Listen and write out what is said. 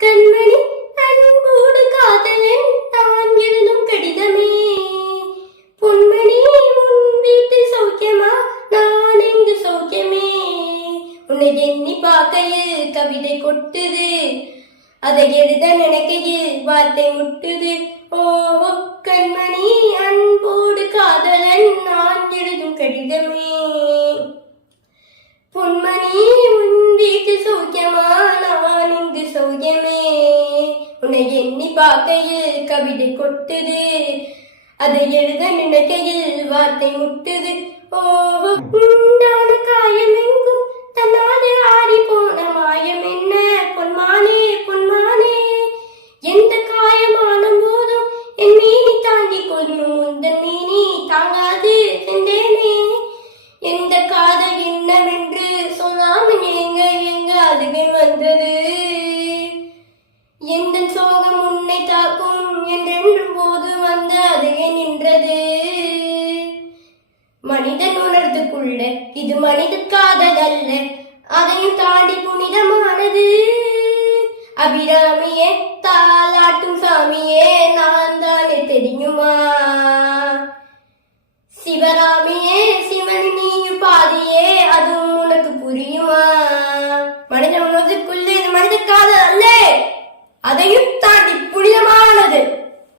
கண்மணி அன்போடு காதலன் நான் எழுதும் கடிதமே. பொன்மணி உன் வீட்டு சௌக்கியமா, நான் எங்கு சௌக்கியமே. உன்னை எண்ணி பார்க்கையில் கவிதை கொட்டுது, அதை எழுத நினைக்கையில் வார்த்தை முட்டுது. ஓ கண்மணி அன்போடு காதலன் நான் எழுதும் கடிதமே. பொன்மணி உன் வீட்டு சௌக்கியமா, நான் இங்கு சௌக்கியமே. உன்னை எண்ணி பார்க்கையில் கவிதை கொட்டுது, அதை எழுத நினைக்கையில் வார்த்தை முட்டுது. ஓ உண்டான காயம் எங்கும் தன்னாலே ஆறி போன மாயம் என்ன பொன்மானே பொன்மானே. எந்த காயமான போதும் என் மீனி தாங்கி கொள்ளும் உந்தன் மீனி தாங்காது சென்றேனே. எந்த காதல் என்னவென்று சொல்லாமல் எங்க எங்க அதுவே வந்தது. எந்த சோகம் உன்னை தாக்கும் என்றென்றும் போது வந்த அதுவே நின்றது. மனிதன் உணர்ந்துக்குள்ள இது மனித காதல் அல்ல, அதையும் தாண்டி புனிதமானது. அபிராமியே